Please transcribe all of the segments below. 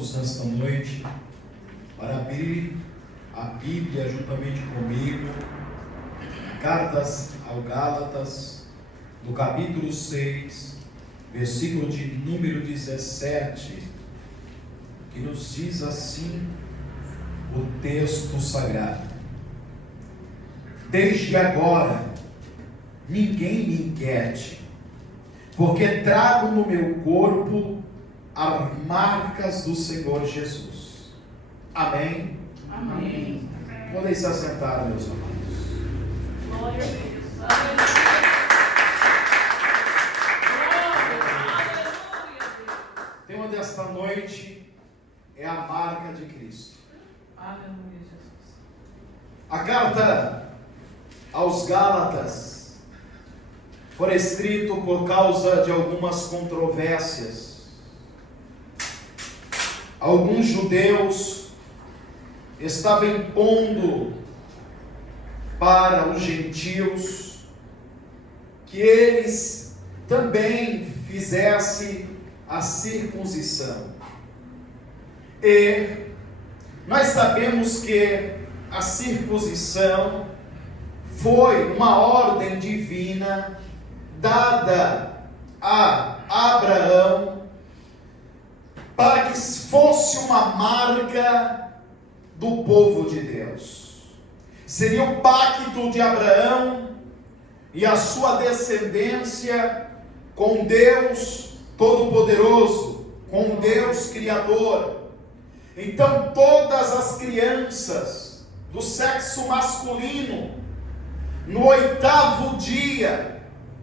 todos nesta noite para abrir a Bíblia juntamente comigo, Cartas ao Gálatas, no capítulo 6, versículo de número 17, que nos diz assim o texto sagrado: desde agora ninguém me inquiete, porque trago no meu corpo as marcas do Senhor Jesus. Amém? Amém. Podem se assentar, meus amados. Glória a Deus. O tema desta noite é a marca de Cristo. Aleluia, Jesus. A carta aos Gálatas foi escrita por causa de algumas controvérsias. Alguns judeus estavam impondo para os gentios que eles também fizessem a circuncisão. E nós sabemos que a circuncisão foi uma ordem divina dada a Abraão para que fosse uma marca do povo de Deus. Seria o pacto de Abraão e a sua descendência com Deus Todo-Poderoso, com Deus Criador. Então todas as crianças do sexo masculino, no 8º dia,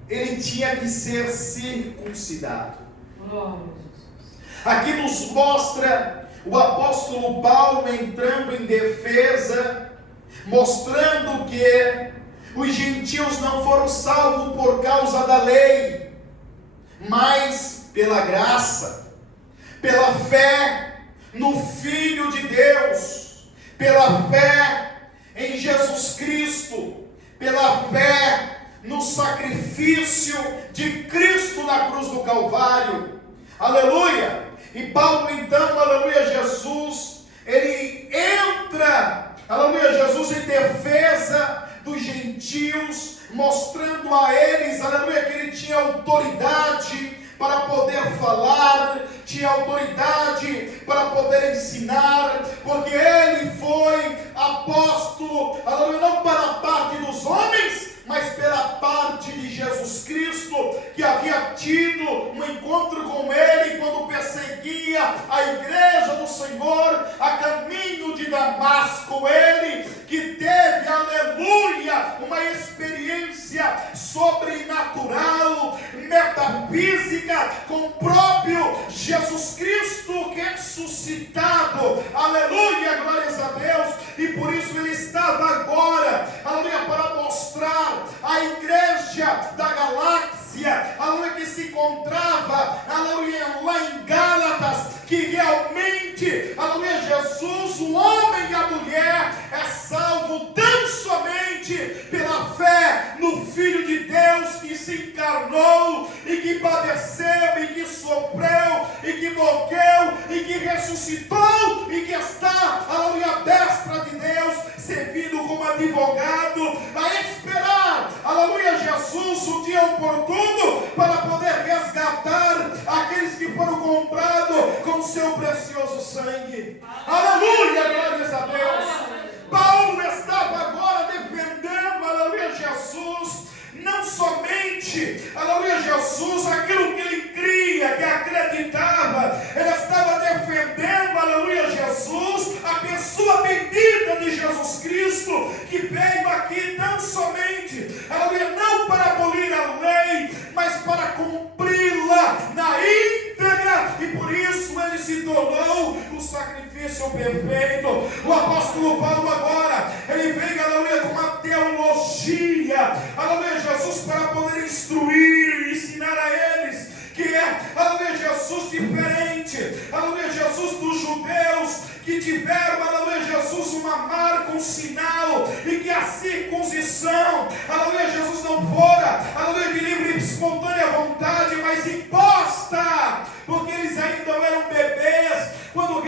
ele tinha que ser circuncidado. Glória a Jesus. Aqui nos mostra o apóstolo Paulo entrando em defesa, mostrando que os gentios não foram salvos por causa da lei, mas pela graça, pela fé no Filho de Deus, pela fé em Jesus Cristo, pela fé no sacrifício de Cristo na cruz do Calvário. Aleluia! E Paulo então, aleluia, Jesus, ele entra, aleluia, Jesus, em defesa dos gentios, mostrando a eles, aleluia, que ele tinha autoridade para poder falar, tinha autoridade para poder ensinar, porque ele foi apóstolo, aleluia, não para a parte dos homens, mas pela parte de Jesus Cristo, que havia tido um encontro com ele quando perseguia a igreja do Senhor a caminho de Damasco. Ele que teve, aleluia, uma experiência sobrenatural, metafísica, com o próprio Jesus Cristo ressuscitado. Aleluia, glórias a Deus. E por isso ele estava agora, aleluia, para mostrar a igreja da galáxia, aleluia, que se encontrava, aleluia, lá em Gálatas, que realmente, aleluia, Jesus, o homem e a mulher, é salvo tão somente pela fé no Filho de Deus que se encarnou e que padeceu e que sofreu e que morreu e que ressuscitou e que está, aleluia, à destra de Deus, servindo como advogado, a esperar, aleluia, Jesus, o dia oportuno para poder resgatar aqueles que foram comprados com seu precioso sangue. Aleluia, glórias a Deus. Paulo estava agora defendendo, aleluia, Jesus, não somente, aleluia, Jesus, aquilo que ele cria, que acreditava, ele estava defendendo, aleluia, Jesus, a pessoa bendita de Jesus Cristo, que veio aqui tão somente, aleluia, não para abolir a lei, mas para cumpri-la na íntegra, e por isso ele se tornou o sacrifício perfeito. O apóstolo Paulo agora, ele vem, aleluia, com uma teologia, aleluia, Jesus, para poder instruir e ensinar a eles, que é, aleluia, Jesus diferente, aleluia, Jesus dos judeus, que tiveram, aleluia, Jesus, uma marca, um sinal, e que a circuncisão, aleluia, Jesus, não fora, aleluia, de livre e espontânea vontade, mas imposta, porque eles ainda eram bebês, quando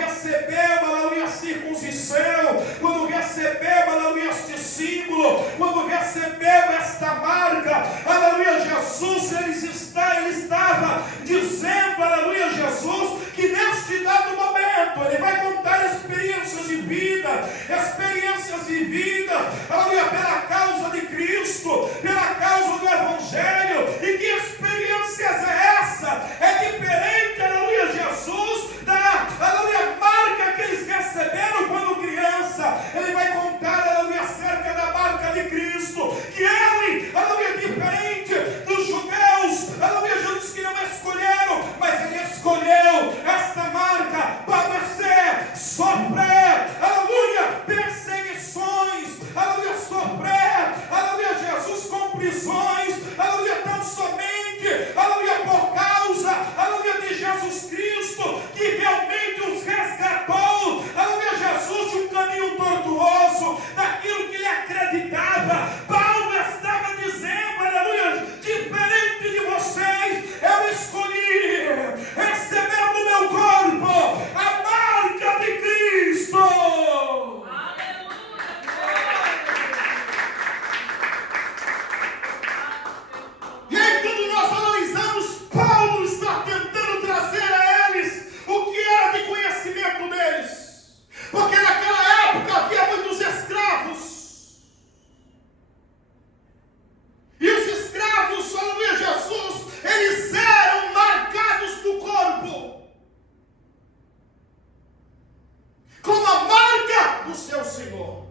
experiências vividas, aleluia, pela causa de Cristo, pela causa do Evangelho. E que experiências é essa? É diferente, aleluia, Jesus, da, aleluia, marca que eles receberam quando criança. Ele vai contar, aleluia, acerca da marca de Cristo, que ele, aleluia, diferente dos judeus, aleluia, Jesus que não escolheram, mas ele escolheu esta marca, padecer, sofrer, aleluia, perseguições, aleluia, sofrer, aleluia, Jesus com prisões, aleluia, tão somente, aleluia, por causa, aleluia, de Jesus Cristo, que realmente os resgatou, aleluia, Jesus de um caminho tortuoso, daquilo que ele acreditava. Paulo estava dizendo, aleluia, diferente de vocês, eu escolhi receber no meu corpo a marca de Cristo. E aí, quando nós analisamos, Paulo está tentando trazer a eles o que era de conhecimento deles, porque naquela época havia muitos escravos, e os escravos, aleluia, Jesus, eles eram marcados no corpo com a marca do seu Senhor,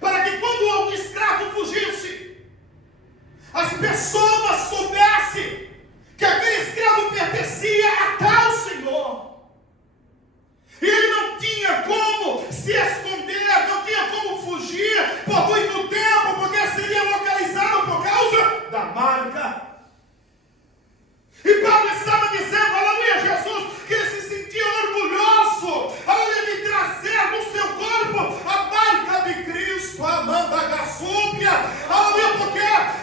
para que quando o escravo fugisse, as pessoas soubessem que aquele escravo pertencia a tal Senhor. E ele não tinha como se esconder, não tinha como fugir por muito tempo, porque seria localizado por causa da marca. E Paulo estava dizendo, aleluia, Jesus, que ele se sentia orgulhoso, aleluia, de trazer no seu corpo a marca de Cristo, a mandagaçúbia, aleluia,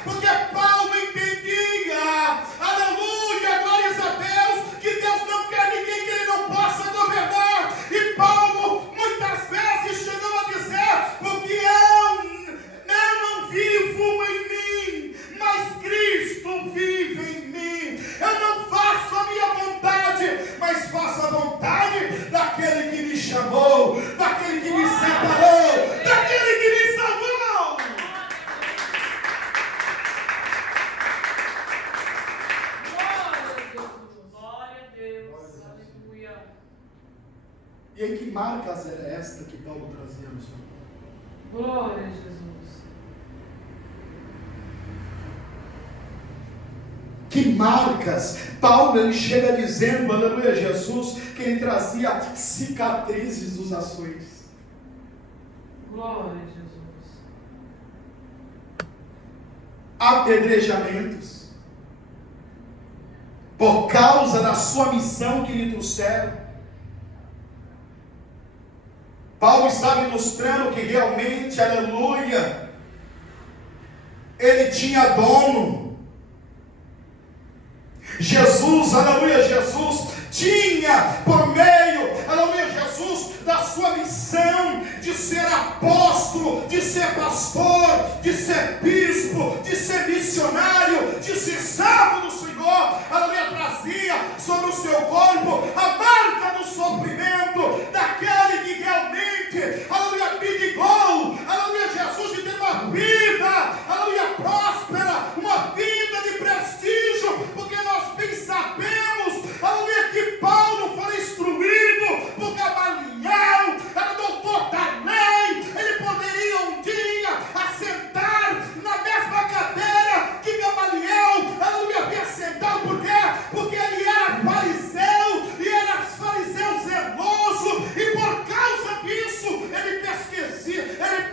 porque Paulo entendia, aleluia, glórias a Deus, que Deus não quer ninguém que ele não possa governar. E Paulo muitas vezes chegou a dizer, porque eu não vivo em mim, mas Cristo vive em mim. Eu não faço a minha vontade, mas faço a vontade daquele que me chamou, daquele que me separou, daquele que me salvou. Glória a Deus. Aleluia. E aí, que marcas era esta que Paulo trazia no seu corpo? Glória a Jesus. Que marcas? Paulo, ele chega dizendo, aleluia, Jesus, que ele trazia cicatrizes dos açoites. Glória a Jesus. Apedrejamentos, por causa da sua missão que lhe trouxeram. Paulo estava mostrando que realmente, aleluia, ele tinha dono. Jesus, aleluia, Jesus tinha por meio, aleluia, Jesus, da sua missão de ser apóstolo, de ser pastor, de ser bispo, de ser missionário, de ser servo do Senhor, aleluia, trazia sobre o seu corpo a marca do sofrimento daquele que realmente, aleluia, abdicou, aleluia, Jesus, de ter uma vida, aleluia, próspera, uma vida de prestígio, porque nós bem sabemos, aleluia, que Paulo foi instruído por Gamaliel, era doutor da lei, ele poderia um dia assentar na mesma cadeira que Gamaliel, aleluia, havia sentado. Por quê? Porque ele era fariseu, e era fariseu zeloso, e por causa disso, ele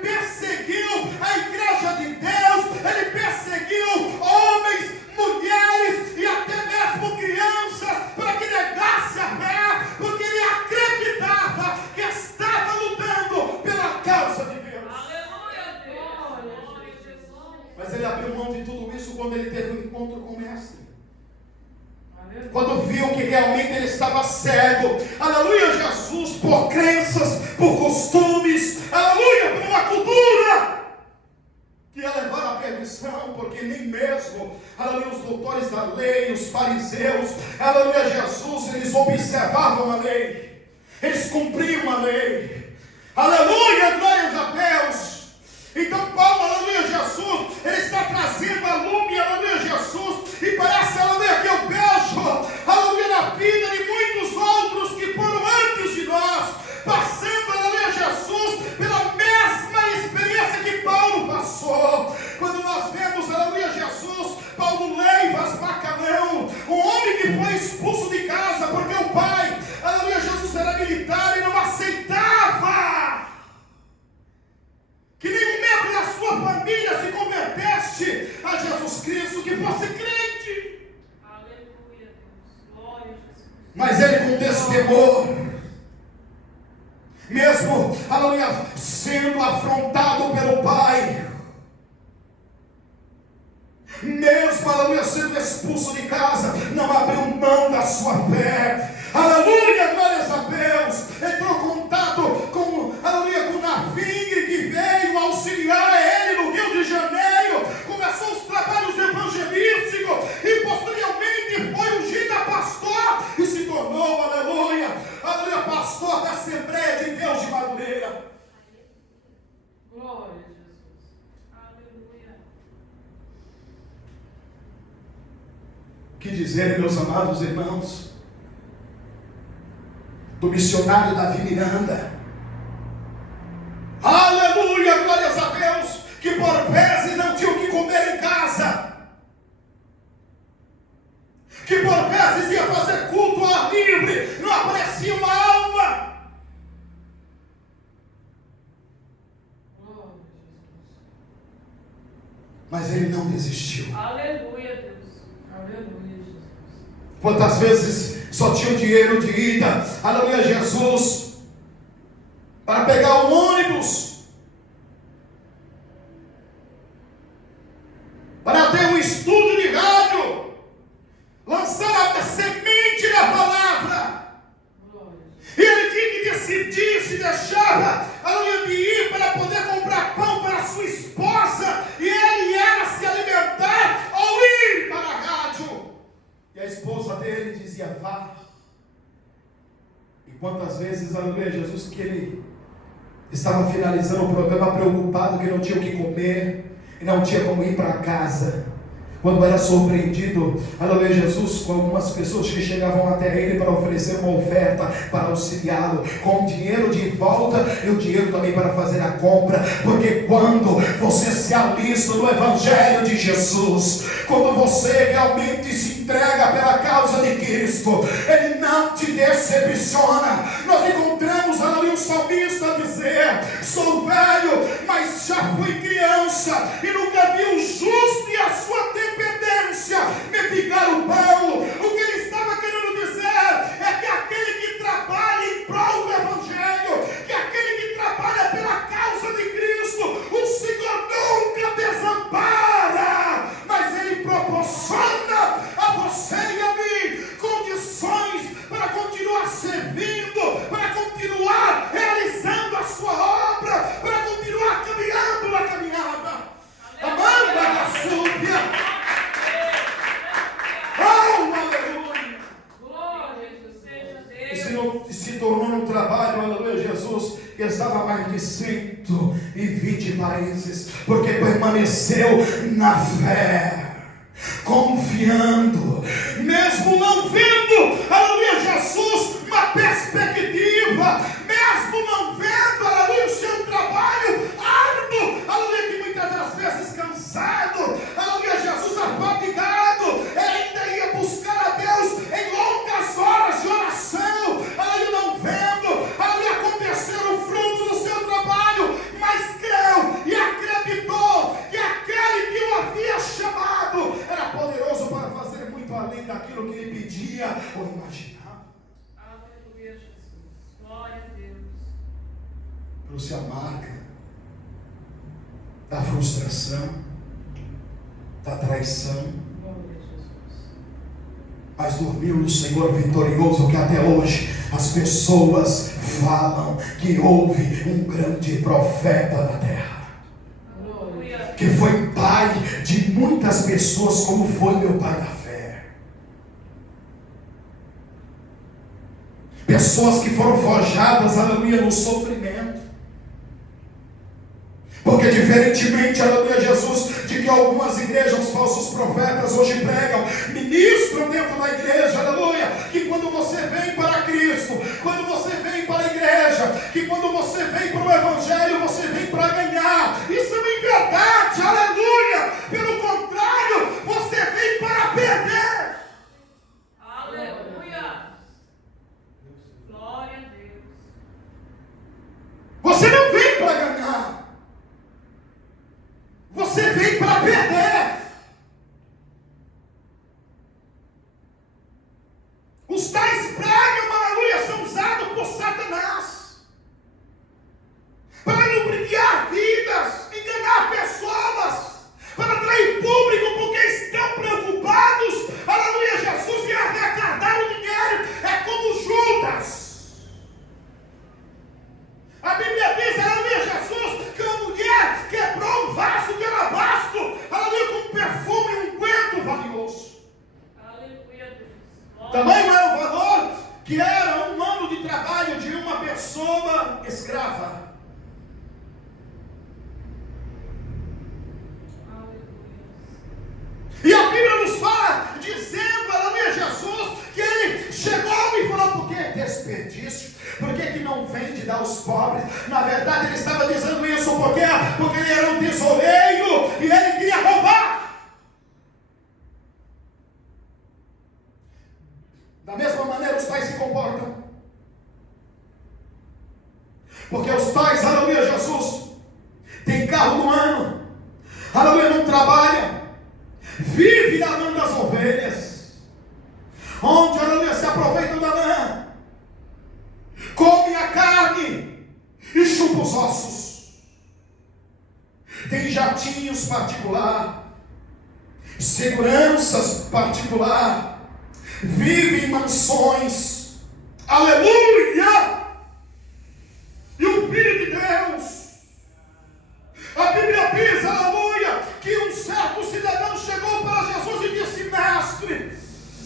perseguiu a igreja de Deus, ele perseguiu homens, mulheres e até mesmo crianças, para que negasse a fé, porque ele acreditava que estava lutando pela causa de Deus. Aleluia, Deus. Mas ele abriu mão de tudo isso quando ele teve um encontro com o mestre. Aleluia. Quando viu que realmente ele estava cego, aleluia, Jesus, por crenças, por costumes, aleluia, por uma cultura que ia levar à perdição, porque nem mesmo, aleluia, os doutores da lei, os fariseus, aleluia, Jesus, eles observavam a lei. Eles cumpriam a lei. Aleluia, glórias a Deus. Então Paulo, aleluia, Jesus, ele está trazendo a lume, aleluia, Jesus, e parece, aleluia, que eu vejo, aleluia, na vida de muitos outros que foram antes de nós, passando, aleluia, Jesus, pela mesma experiência que Paulo passou. Quando nós vemos, aleluia, Jesus, Paulo Leivas Bacalhão, um homem que foi expulso de casa porque o pai, aleluia, Jesus, era militar e não aceitava que nenhum membro da sua família se convertesse a Jesus Cristo, que fosse crente. Aleluia, Deus. Glória a Jesus. Mas ele, com destemor, mesmo, aleluia, sendo afrontado pelo pai, mesmo, aleluia, sendo expulso de casa, não abriu mão da sua fé. Aleluia, glórias a Deus. Entrou em contato com, aleluia, com o Navingre, que veio auxiliar ele no Rio de Janeiro. Começou os trabalhos evangelísticos e posteriormente foi ungido a pastor e se tornou, aleluia, aleluia, pastor da Assembleia de Deus de Madureira. Glória a Jesus. Aleluia. Que dizer, meus amados irmãos, do missionário Davi Miranda? Aleluia, glórias a Deus, que por vezes não tinha o que comer em casa, que por vezes ia fazer culto ao ar livre, não aparecia uma alma. Glória a Jesus. Mas ele não desistiu. Aleluia, Deus. Aleluia, Jesus. Quantas vezes só tinha o dinheiro de ida, aleluia, Jesus, para pegar o ônibus, para ter um estúdio de rádio, lançar a semente da palavra. Glória a Jesus. E ele tinha que decidir se deixava, aleluia, de ir para poder comprar pão para sua esposa, e ele ia se alimentar, ou ir para a rádio. E a esposa dele dizia, vá. E quantas vezes, aleluia, Jesus, que ele estava finalizando o programa preocupado que não tinha o que comer e não tinha como ir para casa, quando era surpreendido, aleluia, Jesus, com algumas pessoas que chegavam até ele para oferecer uma oferta para auxiliá-lo, com o dinheiro de volta e o dinheiro também para fazer a compra, porque quando você se alista no Evangelho de Jesus, quando você realmente se entrega pela causa de Cristo, Ele não te decepciona. Nós encontramos, aleluia, um salmista dizer, sou velho, mas já fui criança, e nunca vi o justo e a sua dependência me picar o pão. O que ele estava querendo dizer é que aquele que trabalha em prol do Evangelho, que aquele que trabalha pela causa de Cristo, o Senhor nunca desampara, mas Ele proporciona a você e a mim condições para continuar servindo, para continuar realizando a sua obra, para continuar caminhando na caminhada. Amanda da súbia. Aleluia. Glória seja E Deus. se tornou um trabalho, aleluia, Jesus, que estava mais de 120 países, porque permaneceu na fé, confiando, mesmo não vendo, aleluia, Jesus, uma perspectiva, mesmo não vendo, aleluia, o seu trabalho árduo, aleluia, que muitas das vezes cansado, aleluia, Jesus afadigado, ele ainda ia buscar a Deus em longas horas de oração, aleluia, não vendo, aleluia, acontecer o fruto do seu trabalho, mas creu e acreditou que aquele que o havia chamado era poderoso para fazer muito além daquilo que ele pedia ou imaginava. Aleluia, Jesus. Glória a Deus. Trouxe a marca da frustração, da traição, Glória a Jesus. mas dormiu no Senhor vitorioso, que até hoje as pessoas falam que houve um grande profeta na terra, Glória. que foi pai de muitas pessoas, como foi meu pai da fé. Pessoas que foram forjadas, aleluia, no sofrimento. Porque diferentemente, aleluia, Jesus, de que algumas igrejas, falsos profetas hoje pregam, ministram dentro da igreja, aleluia, que quando você vem para Cristo, quando você vem para a igreja, que quando você vem para o Evangelho, você vem para ganhar. Isso é uma inverdade, aleluia. Pelo contrário, você vem para perder. Aleluia. Glória a Deus. Você não vem para ganhar. Você vem para perder. Os tais pregam, aleluia, são usados por Satanás para lubrificar vidas, enganar pessoas, para atrair público, porque estão preocupados, aleluia, Jesus, em arrecadar o dinheiro. É como Judas. A Bíblia diz, aleluia, Jesus, que uma mulher quebrou um vaso de alabastro, aleluia, com perfume e unguento valioso. Aleluia, Deus. Também não era o valor que era um ano de trabalho de uma pessoa escrava. E a Bíblia nos fala, dizendo, aleluia, Jesus, que ele chegou e falou: por que desperdício? Por que não vende dar aos pobres? Na verdade, ele estava dizendo isso porque ele era um tesoureiro e ele queria roubar. Da mesma maneira, os pais se comportam. Porque os pais, aleluia, Jesus, tem carro no ano, aleluia, não trabalham, vive da lã das ovelhas, onde, aleluia, se aproveitam da lã, come a carne e chupa os ossos. Tem jatinhos particular, seguranças particular, vive em mansões, aleluia. E o Filho de Deus, a Bíblia diz, aleluia, que um certo cidadão chegou para Jesus e disse: mestre,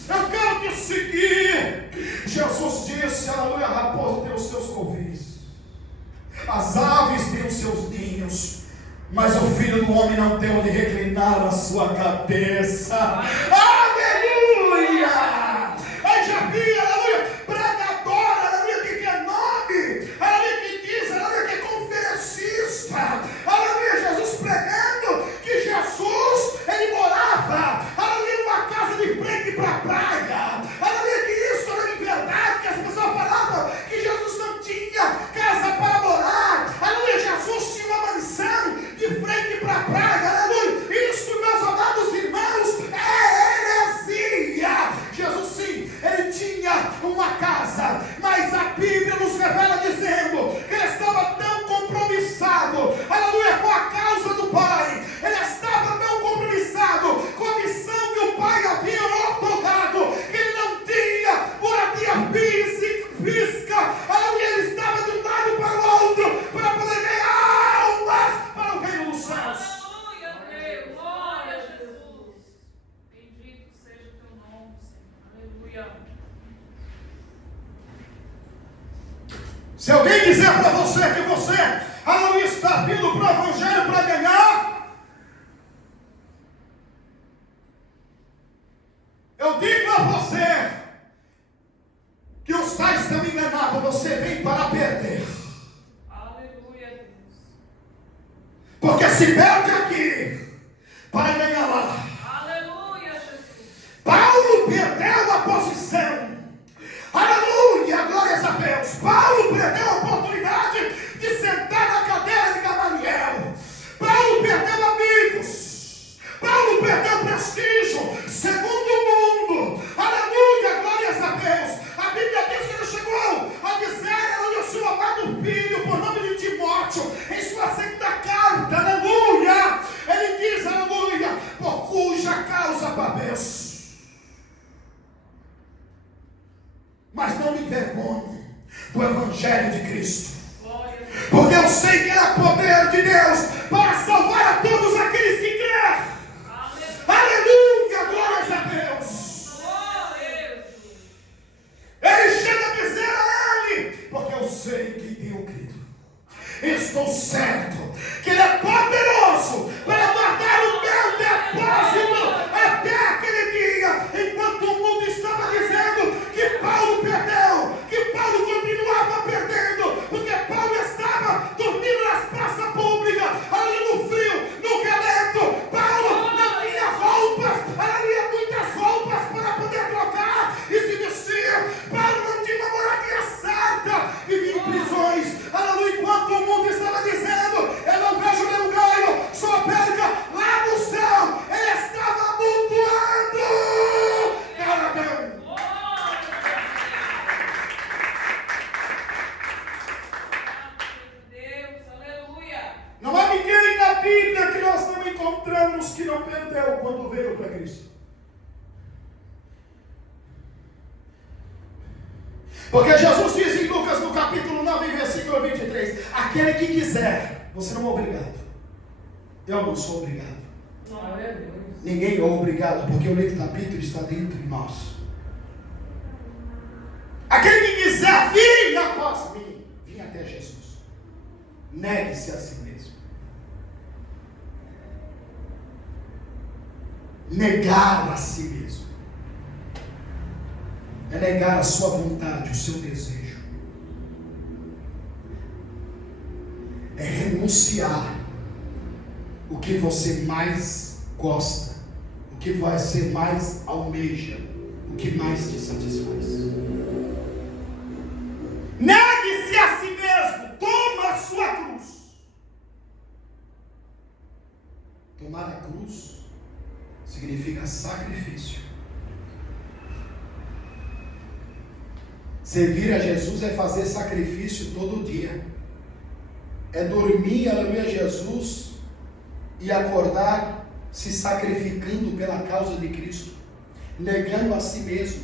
eu quero te seguir. Jesus disse, aleluia, a raposa tem os seus covis, as aves têm os seus ninhos, mas o Filho do Homem não tem onde reclinar a sua cabeça. Aleluia! Eu já vi, aleluia, pregador, aleluia, que quer nome, aleluia, que diz, aleluia, que é conferencista, aleluia, Jesus pregando que Jesus, ele morava, aleluia, numa casa de frente para a praia, aleluia, que isso era de verdade, que as pessoas falavam que Jesus não tinha casa para morar, aleluia, Jesus tinha uma mansão de frente para a praia, aleluia. Isso, meus amados irmãos, é heresia. Jesus, sim, ele tinha uma casa, mas a Bíblia nos revela dizendo que ele estava tão compromissado, aleluia, com a causa do Pai, ele estava tão compromissado com a missão que o Pai havia ordenado, que ele não tinha moradia física, aleluia, ele estava de um lado para o outro para poder ganhar almas para o reino dos céus. Aleluia, Deus. Glória a Jesus. Bendito seja o teu nome, Senhor. Aleluia. Se alguém dizer para você que você, aleluia, está vindo para o Evangelho para ganhar, eu digo a você que os tais estão enganados, você vem para perder. Aleluia, Deus. Porque se perde aqui para ganhar lá. Aleluia, Jesus. Paulo perdeu a posição. Aleluia, glórias a Deus. Paulo perdeu a oportunidade de sentar na cadeira de Gamaliel. Paulo perdeu amigos. Paulo perdeu prestígio. Segundo o mundo. Aleluia, glórias a Deus. A Bíblia diz que ele chegou a dizer, aleluia, seu amado filho, por nome de Timóteo, em sua segunda carta, aleluia. Ele diz, aleluia, por cuja causa padeço. Mas não me envergonhe do Evangelho de Cristo, porque eu sei que ele é poder de Deus para salvar a todos aqueles que crerem. Aleluia, glórias a Deus. Ele chega a dizer, encontramos que não perdeu quando veio para Cristo? Porque Jesus diz em Lucas, no capítulo 9, versículo 23, aquele que quiser, você não é obrigado. Eu não sou obrigado. Ninguém é obrigado, porque o livre-arbítrio está dentro de nós. Aquele que quiser vir após mim, vim até Jesus. Negue-se a si mesmo. Negar a si mesmo é negar a sua vontade, o seu desejo. É renunciar o que você mais gosta, o que você mais almeja, o que mais te satisfaz. Negue-se a si mesmo, toma a sua cruz. Tomar a cruz significa sacrifício. Servir a Jesus é fazer sacrifício todo dia. É dormir, aleluia, Jesus, e acordar se sacrificando pela causa de Cristo, negando a si mesmo,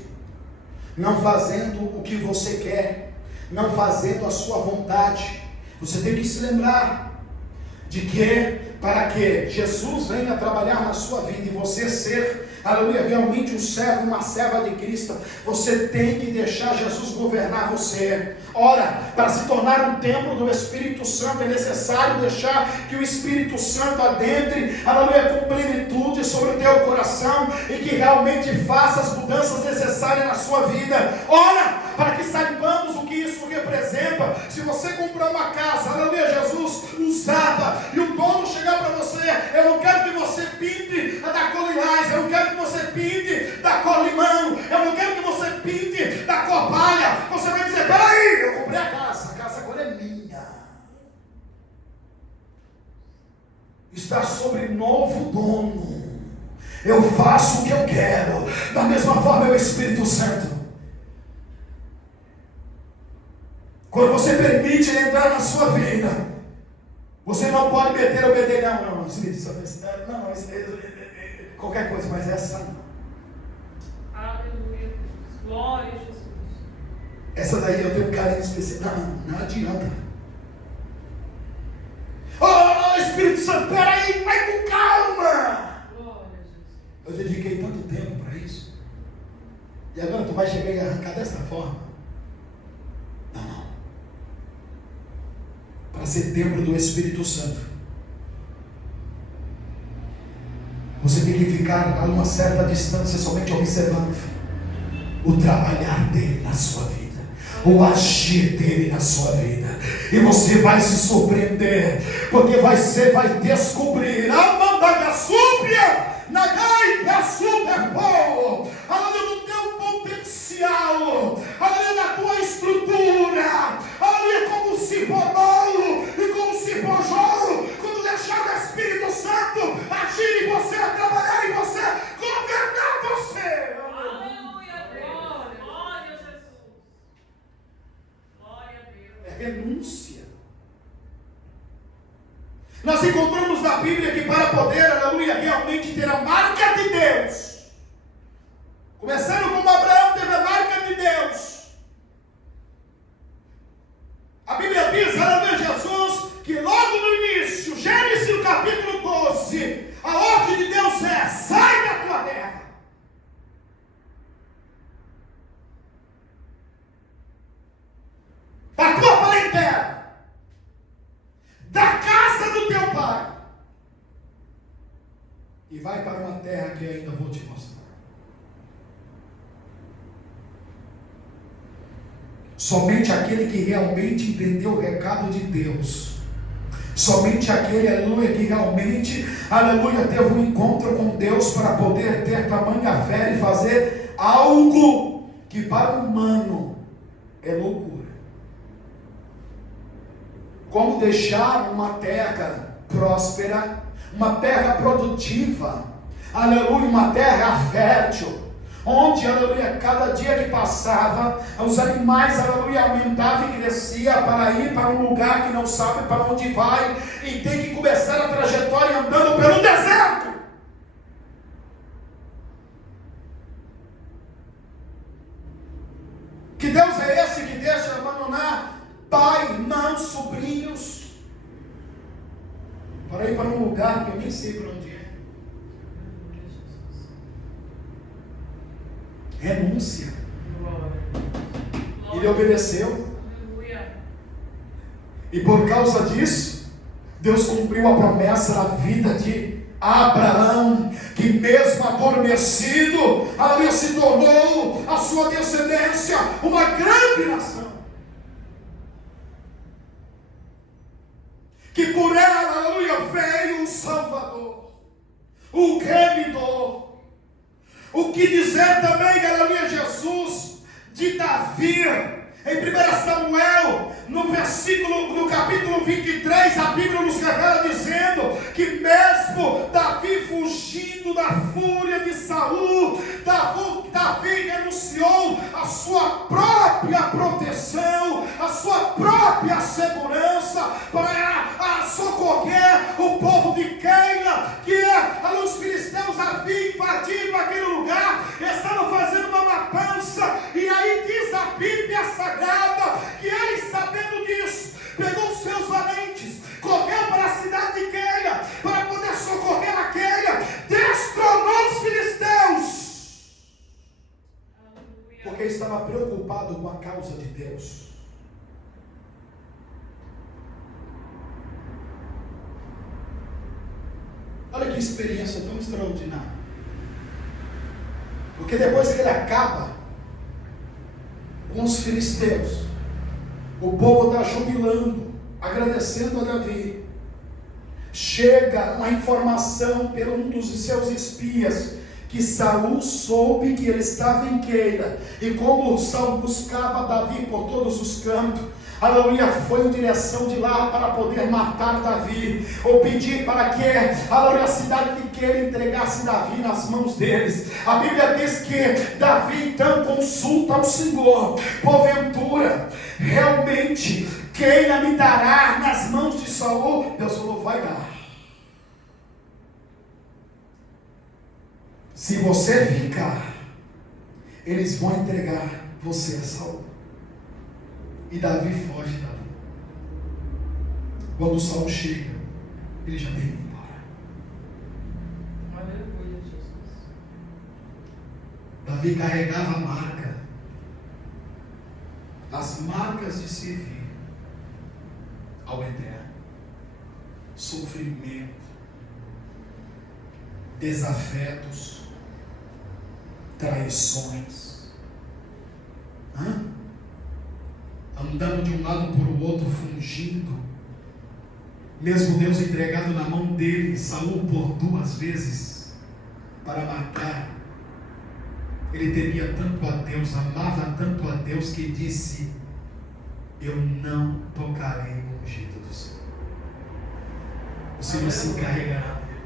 não fazendo o que você quer, não fazendo a sua vontade. Você tem que se lembrar de que, para que Jesus venha trabalhar na sua vida e você ser, aleluia, realmente um servo, uma serva de Cristo, você tem que deixar Jesus governar você. Ora, para se tornar um templo do Espírito Santo, é necessário deixar que o Espírito Santo adentre, aleluia, com plenitude sobre o teu coração e que realmente faça as mudanças necessárias na sua vida. Ora, para que saibamos o que isso representa. Se você comprar uma casa, aleluia, Jesus, usada, e o dono chegar para você, eu não quero que você pinte da cor lilás, eu não quero que você pinte da cor limão, eu não quero que você pinte da cor palha. Você vai dizer, peraí, eu comprei a casa agora é minha. Está sobre novo dono. Eu faço o que eu quero. Da mesma forma é o Espírito Santo. Quando você permite ele entrar na sua vida, você não pode meter o bedelho, não, Espírito Santo, não, qualquer coisa, mas essa não. Aleluia. Glória a Jesus. Essa daí eu tenho um carinho especial. Não adianta. Oh, Espírito Santo, peraí, vai com calma. Glória a Jesus. Eu dediquei tanto tempo para isso. E agora tu vai chegar e arrancar dessa forma? Não. Para ser templo do Espírito Santo, você tem que ficar a uma certa distância, somente observando o trabalhar dele na sua vida, o agir dele na sua vida, e você vai se surpreender, porque você vai descobrir a mandagassúbia, nagai que a superpolo, aleluia, do teu potencial, aleluia, da tua estrutura, aleluia, como se formou e como se forjou, quando deixar o Espírito Santo agir em você, trabalhar em você, governar você. Aleluia, glória a Jesus. Glória a Deus. É renúncia. Nós encontramos na Bíblia que para poder, aleluia, realmente ter a marca de Deus, começando como Abraão teve a marca de Deus, a Bíblia diz, aleluia, Jesus, que logo no início, Gênesis no capítulo 12, a ordem de Deus é: sai da tua terra. Da tua parentela, da casa do teu pai, e vai para uma terra que ainda vou te mostrar. Somente aquele que realmente entendeu o recado de Deus, somente aquele, aleluia, que realmente, aleluia, teve um encontro com Deus para poder ter tamanha fé e fazer algo que para o humano é loucura. Como deixar uma terra próspera, uma terra produtiva, aleluia, uma terra fértil, onde, aleluia, cada dia que passava, os animais, aleluia, aumentavam e cresciam para ir para um lugar que não sabe para onde vai, e tem que começar a trajetória andando pelo deserto. Renúncia. Glória. Ele obedeceu. Aleluia. E por causa disso, Deus cumpriu a promessa na vida de Abraão, que mesmo adormecido, aleluia, se tornou a sua descendência uma grande nação. Que por ela, aleluia, veio o Salvador, o Remidor. O que dizer também, aleluia, Jesus, de Davi, em 1 Samuel, no capítulo 23, a Bíblia nos revela dizendo que mesmo Davi fugindo da fúria de Saul, Davi renunciou à sua própria proteção, à sua própria segurança, para socorrer o povo de Keila, que os filisteus haviam invadido aquele lugar, estavam fazendo uma matança, e aí diz a Bíblia Sagrada que ele, sabendo disso, pegou os seus valentes, correu para a cidade de Keila, para poder socorrer a Keila, destronou os filisteus, porque estava preocupado com a causa de Deus. Olha que experiência tão extraordinária. Porque depois que ele acaba com os filisteus, o povo está jubilando, agradecendo a Davi. Chega uma informação por um dos seus espias, que Saul soube que ele estava em Keila, e como Saul buscava Davi por todos os cantos, aleluia, foi em direção de lá para poder matar Davi, ou pedir para que, aleluia, a cidade de Keila entregasse Davi nas mãos deles. A Bíblia diz que Davi então consulta ao Senhor: porventura, realmente, Keila me dará nas mãos de Saul? Deus falou: vai dar. Se você ficar, eles vão entregar você a Saul. E Davi foge dali. Quando Saul chega, ele já tem ido embora. Aleluia, Jesus. Davi carregava a marca, as marcas de servir ao Eterno. Sofrimento, desafetos, traições, andando de um lado para o outro, fungindo, mesmo Deus entregado na mão dele, Saul por 2 vezes, para matar. Ele temia tanto a Deus, amava tanto a Deus, que disse: eu não tocarei no ungido do Senhor. O Senhor se encarregará dele,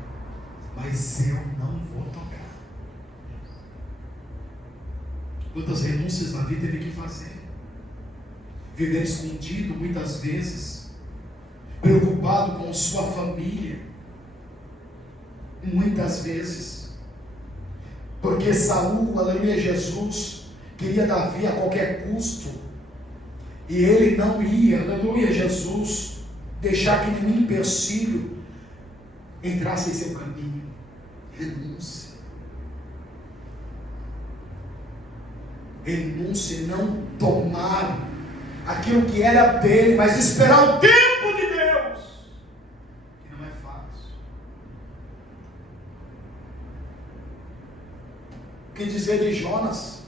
mas eu não vou tocar. Quantas renúncias Davi teve que fazer? Viver escondido muitas vezes, preocupado com sua família, muitas vezes, porque Saul, aleluia, Jesus, queria Davi a qualquer custo, e ele não ia, aleluia, Jesus, deixar que nenhum empecilho entrasse em seu caminho. Renúncia. Renúncia, não tomar aquilo que era dele, mas esperar o tempo de Deus, que não é fácil. O que dizer de Jonas?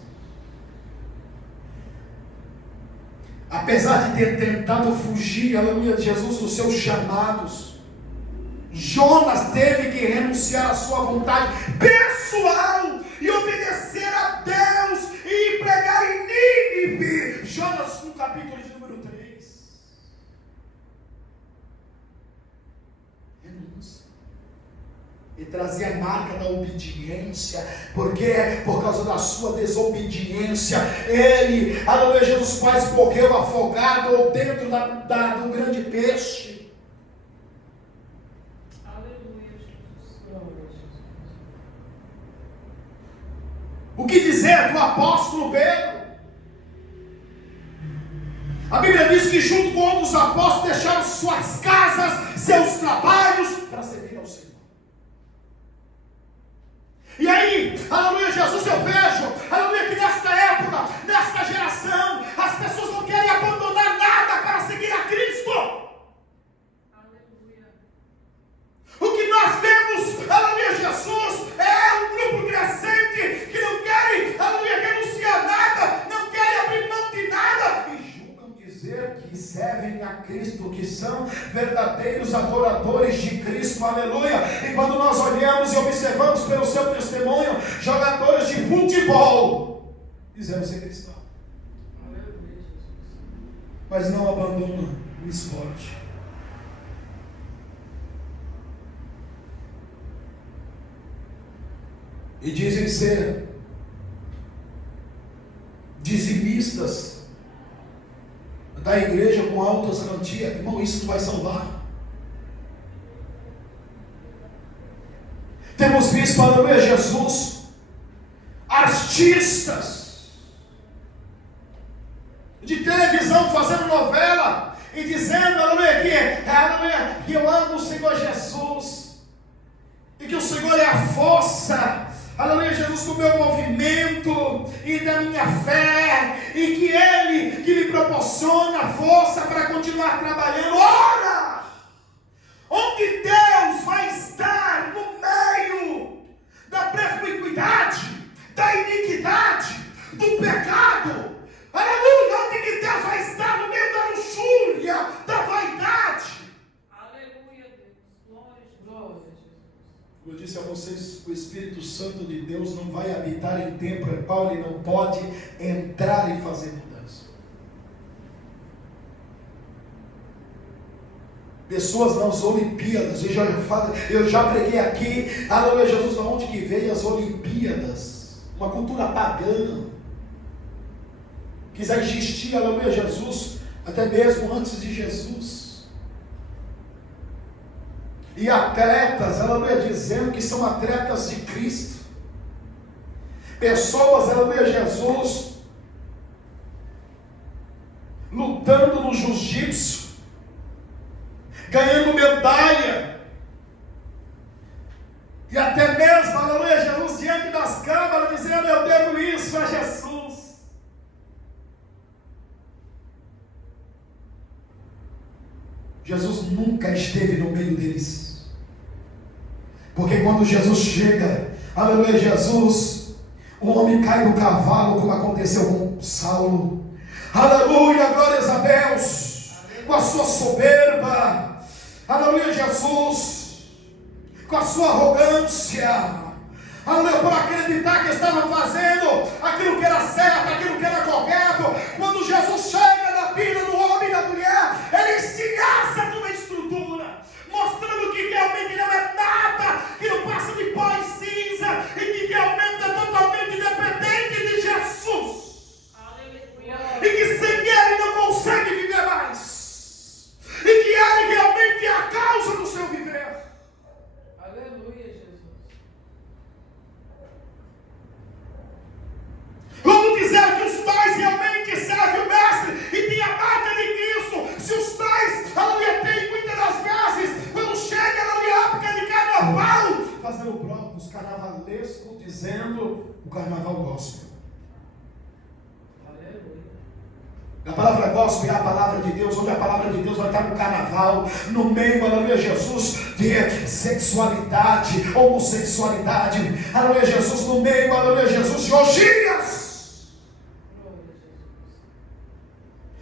Apesar de ter tentado fugir, aleluia, de Jesus, dos seus chamados, Jonas teve que renunciar à sua vontade pessoal e obedecer a Deus e pregar em Nínive. Jonas, no capítulo de número 3. Renúncia. E trazia a marca da obediência, porque por causa da sua desobediência, ele, aleluia, Jesus, quase morreu afogado ou dentro do grande peixe. O que dizer do apóstolo Pedro? A Bíblia diz que junto com outros apóstolos deixaram suas casas, seus trabalhos, para servir ao Senhor. E aí, aleluia, Jesus, eu vejo, aleluia, que adoradores de Cristo, aleluia. E quando nós olhamos e observamos pelo seu testemunho, jogadores de futebol, dizemos ser cristão, mas não abandonam o esporte. E dizem ser dizimistas da igreja com altas garantias. Irmão, isso não vai salvar. Temos visto, aleluia, Jesus, artistas de televisão fazendo novela e dizendo, aleluia, que eu amo o Senhor Jesus e que o Senhor é a força, aleluia, Jesus, do meu movimento e da minha fé, e que Ele que me proporciona força para continuar trabalhando. Ora, onde Deus vai estar no meio da promiscuidade, da iniquidade, do pecado, aleluia, onde que Deus vai estar no meio da luxúria, da vaidade? Aleluia, Deus. Glória a Jesus. Como eu disse a vocês, o Espírito Santo de Deus não vai habitar em templo, Paulo, ele não pode entrar e fazer mudança. Pessoas nas Olimpíadas, eu já preguei aqui, aleluia, Jesus, de onde que veio as Olimpíadas? Uma cultura pagã, que já existia, aleluia, Jesus, até mesmo antes de Jesus. E atletas, aleluia, dizendo que são atletas de Cristo. Pessoas, aleluia, Jesus, lutando no jiu-jitsu, ganhando medalha, e até mesmo, aleluia, Jesus, diante das câmeras, dizendo, eu devo isso a Jesus. Jesus nunca esteve no meio deles, porque quando Jesus chega, aleluia, Jesus, o homem cai do cavalo, como aconteceu com Saulo, aleluia, glórias a Deus, com a sua soberba, aleluia, Jesus, com a sua arrogância, aleluia, por acreditar que estava fazendo aquilo que era certo, aquilo que era correto. Quando Jesus chega na vida do homem e da mulher, ele estilhaça toda a estrutura, mostrando que realmente não é nada, que não passa de pó e cinza, e que realmente é totalmente dependente de Jesus. Aleluia. E que sem ele não consegue viver mais, e que ele realmente é a causa do seu viver. Aleluia, Jesus. Vamos dizer que os tais realmente servem o mestre e têm a marca de Cristo. Se os tais, aleluia, têm muitas das vezes, quando chega, aleluia, a época de carnaval, fazendo blocos carnavalescos, dizendo o carnaval gospel. A palavra gospel é a palavra de Deus, onde a palavra de Deus vai estar no carnaval, no meio, aleluia, Jesus, de sexualidade, homossexualidade, aleluia, Jesus, no meio, aleluia, Jesus, de orgias.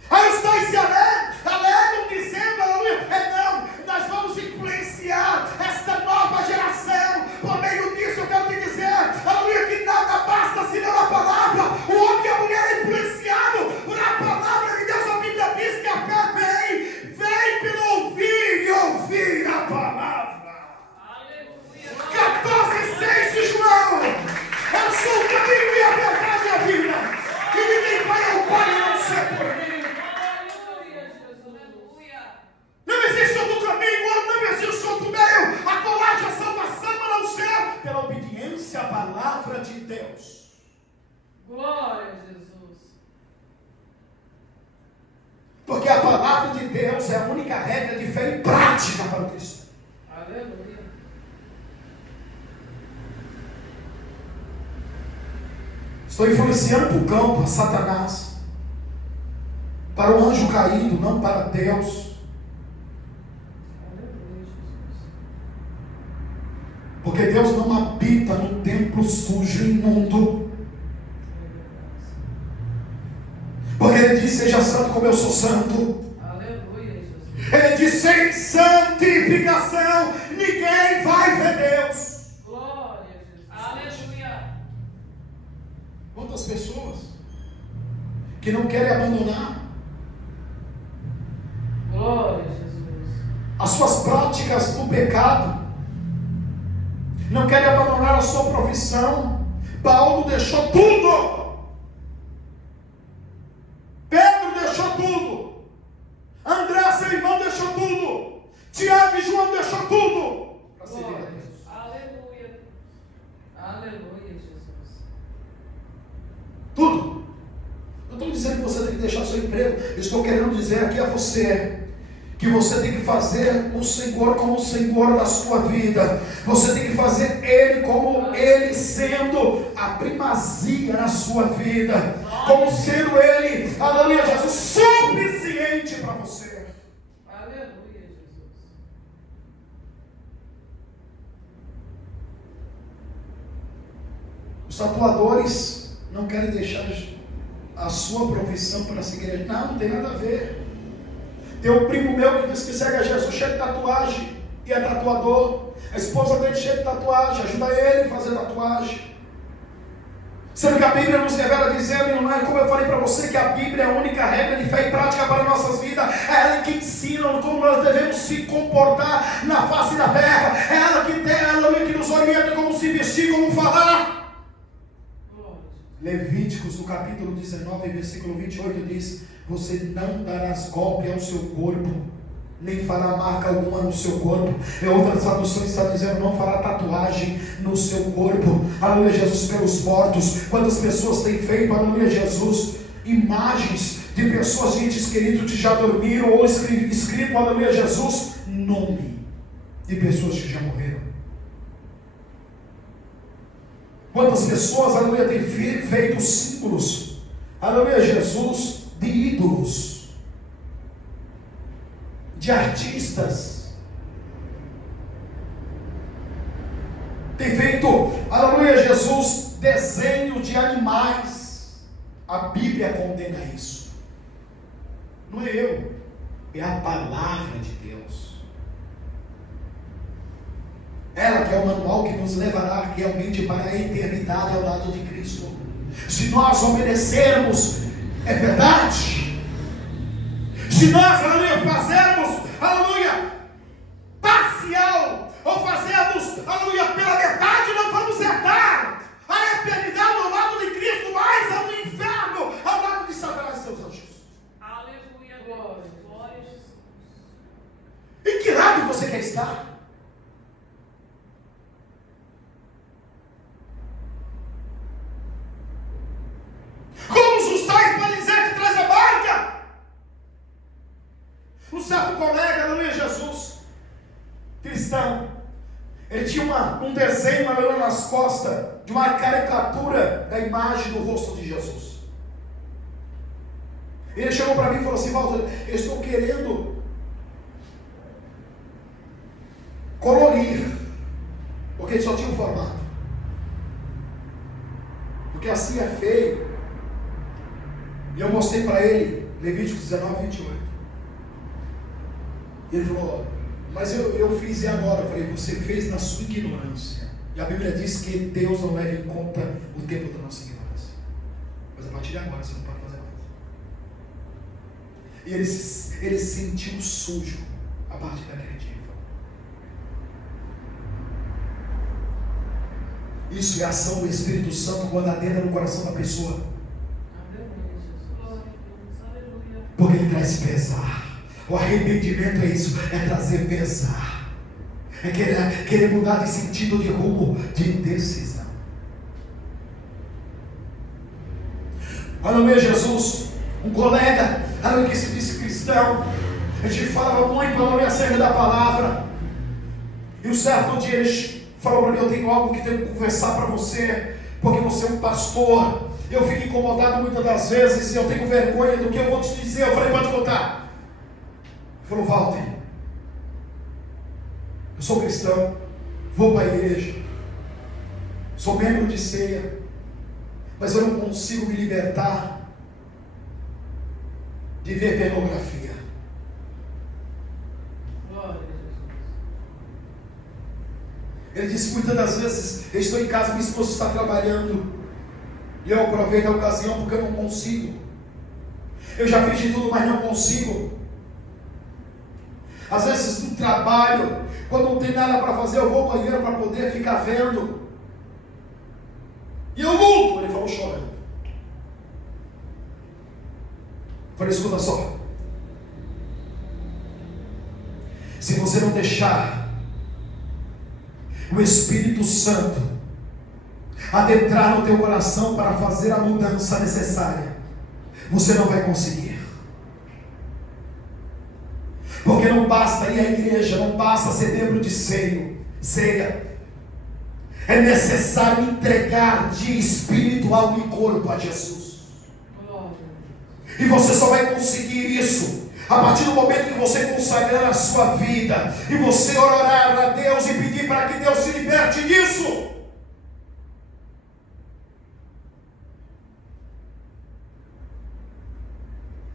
Aí os dois se alegram dizendo, aleluia, não, nós vamos influenciar esta nova geração. Por meio disso eu quero te dizer, aleluia, que nada basta senão a palavra. O homem e a mulher é influenciado por a palavra de Deus. A Bíblia diz que a fé vem pelo ouvir e ouvir a palavra. Aleluia. 14:6 de João, eu sou o caminho e a verdade e a vida, e ninguém vai ao Pai a não ser por mim. Não existe outro caminho, não existe outro meio. A colagem, a salvação, a não ser pela obediência à palavra de Deus. Glória a Jesus. Porque a palavra de Deus é a única regra de fé e prática para o cristão. Aleluia. Estou influenciando para o cão, para Satanás, para o anjo caído, não para Deus. Porque Deus não habita no templo sujo e imundo. Porque Ele diz, seja santo como eu sou santo. Aleluia, Jesus. Ele diz sem santificação, ninguém vai ver Deus. Glória a Jesus. Aleluia. Quantas pessoas que não querem abandonar Glória a Jesus. as suas práticas do pecado, não querem abandonar a sua profissão. Paulo deixou tudo. Pedro deixou tudo. André, seu irmão, deixou tudo. Tiago e João deixou tudo para servir a Deus. Aleluia. Aleluia, Jesus. Tudo. Não estou dizendo que você tem que deixar seu emprego. Estou querendo dizer aqui a você que você tem que fazer o Senhor como o Senhor da sua vida. Você tem que fazer Ele como Ele sendo a primazia na sua vida. Como sendo Ele, aleluia, Jesus, suficiente para você. Aleluia, Jesus. Os tatuadores não querem deixar a sua profissão para seguir. Não tem nada a ver. Tem um primo meu que diz que segue a Jesus cheio de tatuagem e é tatuador. A esposa dele cheia de tatuagem, ajuda ele a fazer tatuagem. Sendo que a Bíblia nos revela dizendo, não é como eu falei para você, que a Bíblia é a única regra de fé e prática para nossas vidas. É ela que ensina como nós devemos se comportar na face da terra. É ela que nos orienta como se vestir, como falar. Levíticos, no capítulo 19, versículo 28, diz: você não darás golpe ao seu corpo, nem fará marca alguma no seu corpo. Em outras traduções está dizendo: não fará tatuagem no seu corpo. Aleluia, Jesus, pelos mortos. Quantas pessoas têm feito, aleluia, Jesus, imagens de pessoas, entes queridos que já dormiram, ou escrito, aleluia, Jesus, nome de pessoas que já morreram. Quantas pessoas, aleluia, têm feito símbolos, aleluia, Jesus, de ídolos, de artistas, tem feito, aleluia, Jesus, desenho de animais. A Bíblia condena isso. Não é eu, é a palavra de Deus. Ela que é o manual que nos levará realmente para a eternidade ao lado de Cristo. Se nós obedecermos, é verdade. Se nós, aleluia, fazermos, aleluia, parcial, ou fazermos, aleluia, pela metade, nós vamos herdar a eternidade ao lado de Cristo, mais ao inferno, ao lado de Satanás e seus anjos. Aleluia, glória. Glória a Jesus. Em que lado você quer estar? Como os tais para dizer que traz a barca? Um certo colega, aleluia, Jesus, cristão, ele tinha um desenho, aleluia, nas costas, de uma caricatura da imagem do rosto de Jesus. Ele chegou para mim e falou assim: Walter, eu estou querendo colorir, porque ele só tinha um formato, porque assim é feio. E eu mostrei para ele Levíticos 19, 28. E ele falou: mas eu fiz e agora? Eu falei: você fez na sua ignorância. E a Bíblia diz que Deus não leva em conta o tempo da nossa ignorância. Mas a partir de agora você não pode fazer mais. E ele se sentiu sujo a partir daquele dia. Isso é a ação do Espírito Santo quando adentra no coração da pessoa. Porque ele traz pesar. O arrependimento é isso, é trazer pesar, é querer mudar de sentido, de rumo, de decisão. Aleluia, Jesus, um colega, aleluia, que se disse cristão, a gente falava muito, aleluia, acerca da palavra. E um certo dia ele falou para mim: eu tenho algo que tenho que conversar para você, porque você é um pastor. Eu fico incomodado muitas das vezes e eu tenho vergonha do que eu vou te dizer. Eu falei: pode contar. Ele falou: Walter, eu sou cristão, vou para a igreja, sou membro de ceia, mas eu não consigo me libertar de ver pornografia. Ele disse: muitas das vezes eu estou em casa, minha esposa está trabalhando, e eu aproveito a ocasião porque eu não consigo. Eu já fiz de tudo, mas não consigo. Às vezes no trabalho, quando não tem nada para fazer, eu vou ao banheiro para poder ficar vendo. E eu luto. Ele falou chorando. Eu falei: escuta só. Se você não deixar o Espírito Santo adentrar no teu coração para fazer a mudança necessária, você não vai conseguir. Porque não basta ir à igreja, não basta ser membro de ceia. É necessário entregar de espírito, alma e corpo a Jesus. E você só vai conseguir isso a partir do momento que você consagrar a sua vida e você orar a Deus e pedir para que Deus se liberte disso.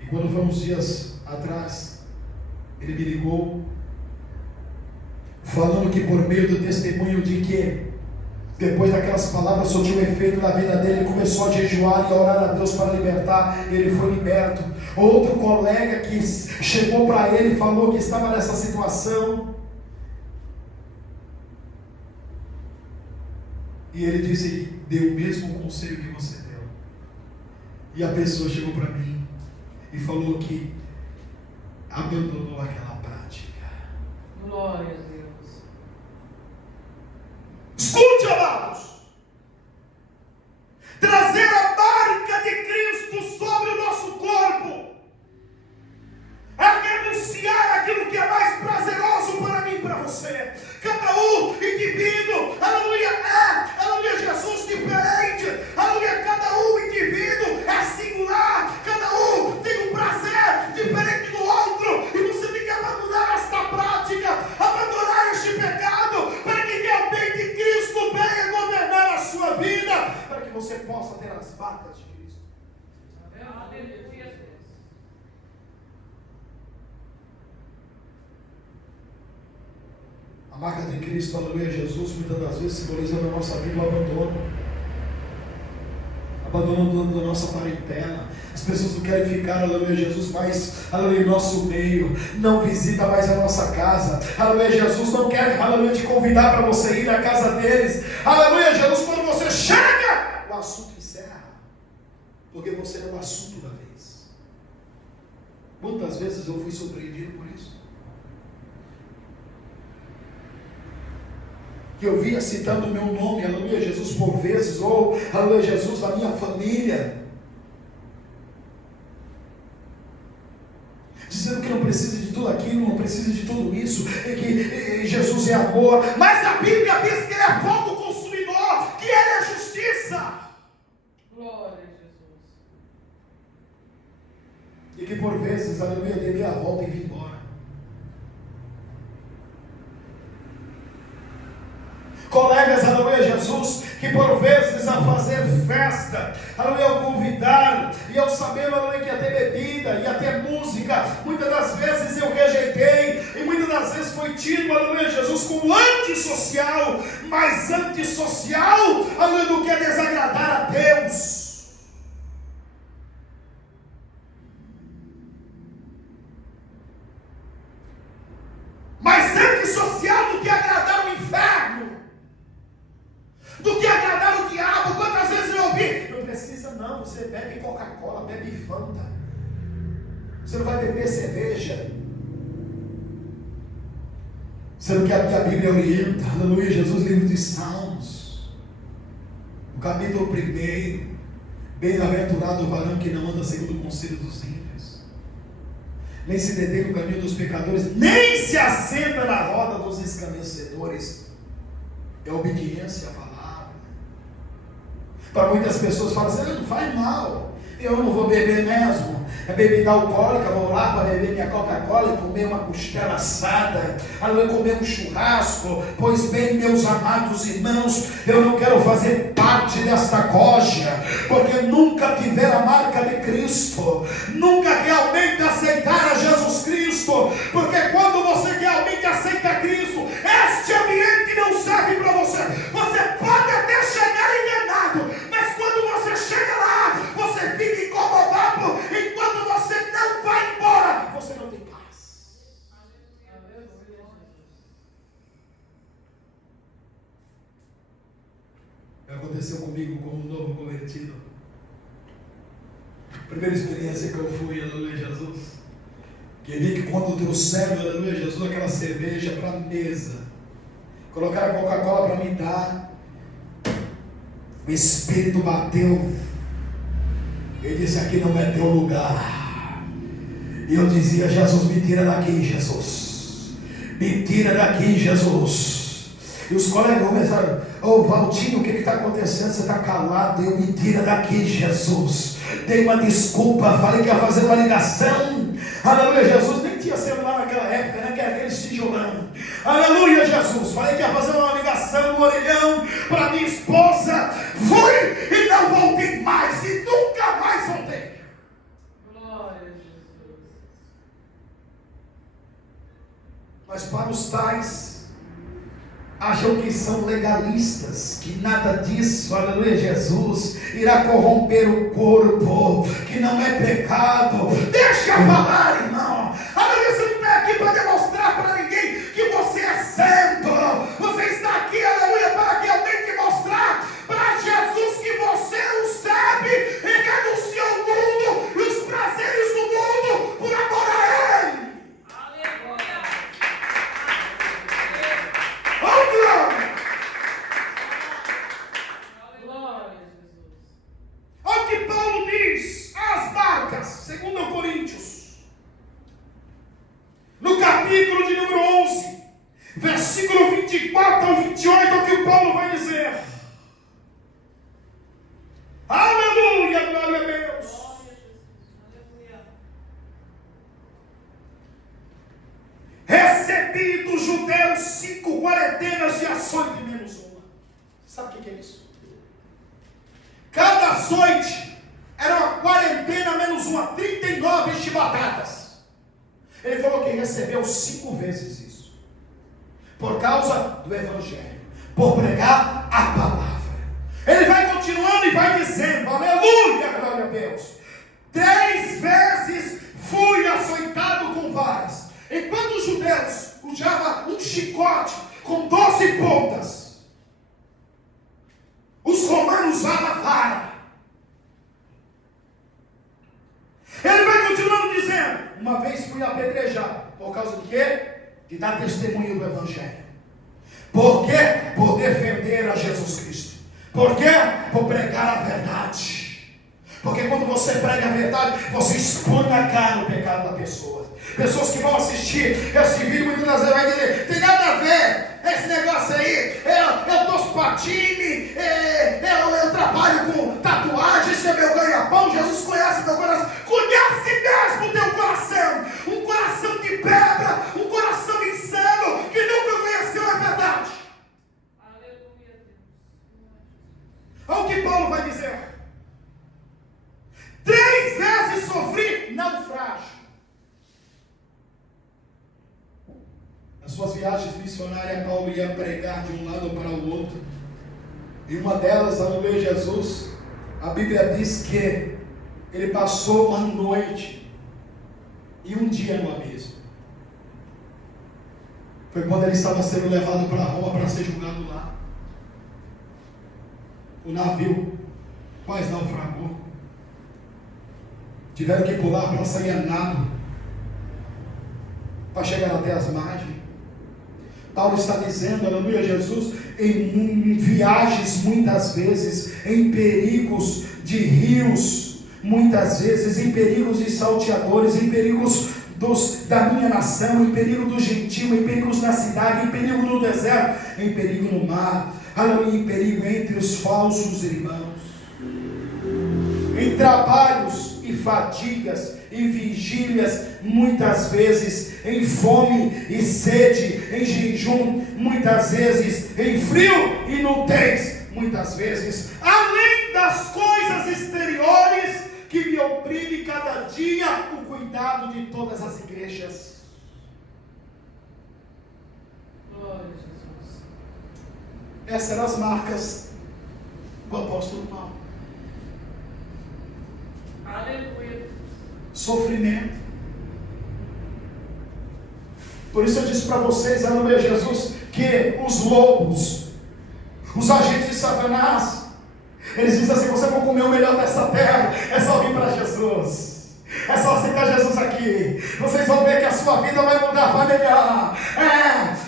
E quando foi uns dias atrás, ele me ligou, falando que por meio do testemunho de que, depois daquelas palavras surtiu um efeito na vida dele, ele começou a jejuar e a orar a Deus para libertar, ele foi liberto. Outro colega que chegou para ele e falou que estava nessa situação, e ele disse: deu o mesmo conselho que você deu. E a pessoa chegou para mim e falou que abandonou aquela prática. Glória a Deus. Escute, amados. Trazer a marca de Cristo sobre o nosso corpo é renunciar aquilo que é mais prazeroso para mim e para você. Cada um indivíduo, aleluia, aleluia, Jesus diferente, aleluia, cada um indivíduo é singular, cada um tem um prazer diferente do outro, e você tem que abandonar esta prática, abandonar este pecado, para que realmente Cristo venha governar a sua vida, para que você possa ter as marcas de Cristo. Aleluia. A marca de Cristo, aleluia, Jesus, muitas das vezes simboliza na nossa vida o abandono da nossa parentela. As pessoas não querem ficar, aleluia, Jesus, mais, aleluia, em nosso meio, não visita mais a nossa casa, aleluia, Jesus não quer, aleluia, te convidar para você ir na casa deles, aleluia, Jesus, quando você chega, o assunto encerra, porque você é o assunto da vez. Quantas vezes eu fui surpreendido por isso? Que eu via citando o meu nome, aleluia, Jesus, por vezes, ou aleluia, Jesus, da minha família, dizendo que não precisa de tudo aquilo, não precisa de tudo isso, e que Jesus é amor, mas a Bíblia diz que Ele é fogo consumidor, que Ele é justiça. Glória a Jesus. E que por vezes, aleluia, dê meia volta e vir embora. Colegas, aleluia, Jesus, que por vezes a fazer festa, aleluia, ao convidar, e ao saber, aleluia, que ia ter bebida, ia ter música, muitas das vezes eu rejeitei, e muitas das vezes foi tido, aleluia, Jesus, como antissocial, mais antissocial, aleluia, do que desagradar a Deus. Mais antissocial do que agradar o inferno, do que agradar o diabo. Quantas vezes eu ouvi: não precisa não, você bebe Coca-Cola, bebe Fanta, você não vai beber cerveja. Sendo que a minha Bíblia orienta, aleluia, Jesus, livro de Salmos, no capítulo 1, bem-aventurado o varão que não anda segundo o conselho dos ímpios, nem se detém no caminho dos pecadores, nem se assenta na roda dos escarnecedores. É obediência à palavra. Para muitas pessoas falam assim: não faz mal, eu não vou beber mesmo, é bebida alcoólica, vou lá para beber minha Coca-Cola e comer uma costela assada, comer um churrasco. Pois bem, meus amados irmãos, eu não quero fazer parte desta cógia, porque nunca tiver a marca de Cristo, nunca realmente aceitar a Jesus Cristo, porque quando você realmente aceita Cristo, este ambiente não não serve para você. Você pode até chegar enganado, mas quando você chega lá, você fica incomodado, e quando você não vai embora, você não tem paz. Aconteceu comigo como um novo convertido. Primeira experiência que eu fui, aleluia, Jesus. Que vi que quando trouxeram, aleluia, Jesus, aquela cerveja para a mesa, colocaram a Coca-Cola para me dar, o Espírito bateu. Ele disse: aqui não é teu lugar. E eu dizia: Jesus, me tira daqui, Jesus. Me tira daqui, Jesus. E os colegas começaram: ô Valtinho, o que está acontecendo? Você está calado? Eu: me tira daqui, Jesus. Dei uma desculpa, falei que ia fazer uma ligação. Aleluia, Jesus. Nem tinha celular naquela época, né? Que era aquele tijolão. Aleluia, Jesus. Falei que ia fazer uma ligação no orelhão para minha esposa. Fui e não voltei mais. E nunca mais voltei. Glória a Jesus. Mas para os tais, acham que são legalistas, que nada disso, aleluia, Jesus, irá corromper o corpo, que não é pecado. Deixa falar, irmão. Aleluia, você não está aqui para demonstrar para ninguém que você é santo. Você está aqui, aleluia, para que alguém te mostrar para Jesus que você o sabe e renunciou ao mundo e os prazeres do mundo por amor a Ele. Aleluia. Glória a Jesus. Olha o que Paulo diz às barcas, 2 Coríntios, no capítulo de número 11, versículo 24 ao 28, é o que Paulo vai dizer. Aleluia, glória a Deus. Aleluia. Recebi dos judeus 5 quarentenas de açoite menos uma. Sabe o que é isso? Cada açoite era uma quarentena menos uma, 39 chibatadas. Ele falou que recebeu 5 vezes isso, por causa do Evangelho, por pregar a palavra. Ele vai continuando e vai dizendo: aleluia, glória a Deus. 3 vezes fui açoitado com varas. Enquanto os judeus usavam um chicote com 12 pontas, os romanos usavam vara. Ele vai continuando dizendo: uma vez fui apedrejado. Por causa de quê? De dar testemunho do Evangelho. Por quê? Por defender a Jesus Cristo. Por quê? Por pregar a verdade. Porque quando você prega a verdade, você expõe na cara o pecado da pessoa. Pessoas que vão assistir esse vídeo muitas vezes vai dizer: tem nada a ver esse negócio aí, eu torço patine, eu trabalho com tatuagem, esse é meu ganha-pão. Jesus conhece meu coração. Conhece mesmo o teu coração. Um coração de pedra, um coração insano, que nunca conheceu a verdade. Aleluia, Deus. Olha o que Paulo vai dizer: 3 vezes sofri naufrágio. Nas suas viagens missionárias, Paulo ia pregar de um lado para o outro. E uma delas, aleluia, Jesus, a Bíblia diz que ele passou uma noite e um dia no abismo. Foi quando ele estava sendo levado para Roma para ser julgado lá. O navio quase naufragou. Tiveram que pular para sair a nado, para chegar até as margens. Paulo está dizendo, aleluia, Jesus, em viagens muitas vezes, em perigos de rios, muitas vezes em perigos de salteadores, em perigos da minha nação, em perigo do gentil, em perigos na cidade, em perigo no deserto, em perigo no mar, aleluia, em perigo entre os falsos irmãos, em trabalhos e fadigas e vigílias, muitas vezes em fome e sede, em jejum, muitas vezes em frio e nudez, muitas vezes, além das coisas exteriores que me oprime cada dia, o cuidado de todas as igrejas. Glória a Jesus. Essas eram as marcas do apóstolo Paulo. Aleluia. Sofrimento. Por isso eu disse para vocês, em nome de Jesus, que os lobos, os agentes de Satanás, eles dizem assim: você vai comer o melhor dessa terra, é só vir para Jesus. É só aceitar Jesus aqui. Vocês vão ver que a sua vida vai mudar, vai melhorar.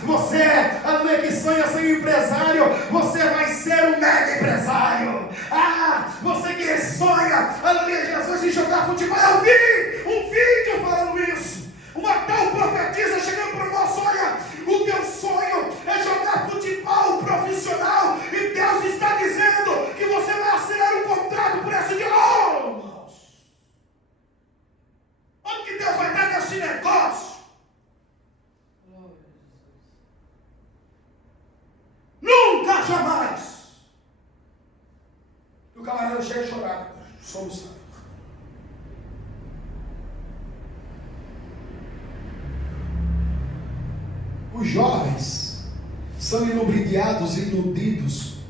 Você, aleluia, que sonha ser um empresário, você vai ser um mega empresário. Você que sonha, aleluia, Jesus, em jogar futebol. Eu vi um vídeo falando isso. Uma tal profetisa chegando para nós: olha, o teu sonho é jogar futebol profissional, e Deus está dizendo que você vai assinar um contrato por esse dia. Irmãos, onde que Deus vai dar nesse negócio? Nunca, jamais. E o camarada chega a chorar, solução. Os jovens são ilubriados e iludidos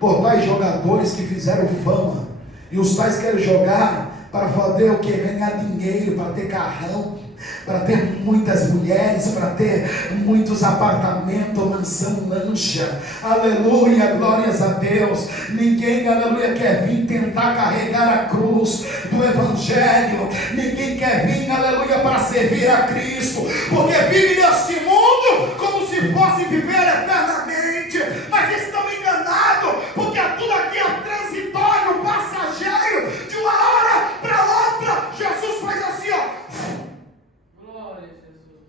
por tais jogadores que fizeram fama, e os tais querem jogar para fazer o que? Ganhar dinheiro, para ter carrão, para ter muitas mulheres, para ter muitos apartamentos, mansão, lancha. Aleluia, glórias a Deus. Ninguém, aleluia, quer vir tentar carregar a cruz do Evangelho. Ninguém quer vir, aleluia, para servir a Cristo, porque vive neste mundo como se fosse viver eternamente. Mas estão enganados, porque tudo aqui é transitório, passageiro. De uma hora para outra, Jesus faz assim, ó,